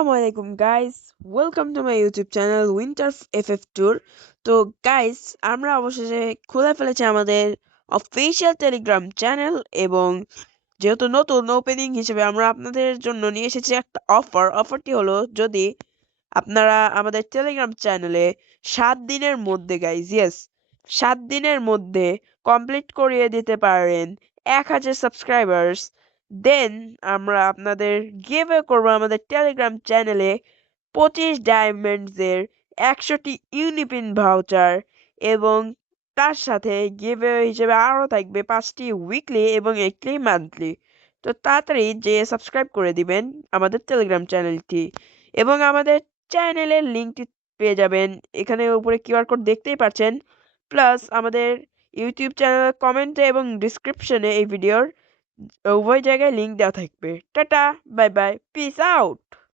Assalamu alaikum guys, welcome to my YouTube channel Winter FF Tour। তো guys আমরা অবশেষে খুলে ফেলেছি আমাদের অফিসিয়াল টেলিগ্রাম চ্যানেল এবং যেহেতু নতুন ওপেনিং হিসেবে আমরা আপনাদের জন্য নিয়ে এসেছি একটা অফারটি হলো যদি আপনারা আমাদের টেলিগ্রাম চ্যানেলে 7 দিনের মধ্যে গাইস 7 দিনের মধ্যে কমপ্লিট করিয়ে দিতে পারেন 1000 সাবস্ক্রাইবার্স, দেন আমরা আপনাদের গিভওয়ে করবো আমাদের টেলিগ্রাম চ্যানেলে 25 ডায়মন্ডসের 100টি ইউনিপিন ভাউচার এবং তার সাথে গিভওয়ে হিসেবে আরও থাকবে 5টি উইকলি এবং 1টি মান্থলি। তো তাড়াতাড়ি যে সাবস্ক্রাইব করে দিবেন আমাদের টেলিগ্রাম চ্যানেলটি এবং আমাদের চ্যানেলের লিঙ্কটি পেয়ে যাবেন এখানে উপরে কিউআর কোড দেখতেই পাচ্ছেন, প্লাস আমাদের ইউটিউব চ্যানেলের কমেন্টে এবং ডিসক্রিপশনে এই ভিডিওর উভয় জায়গায় লিঙ্ক দেওয়া থাকবে। Tata, bye bye, piece out.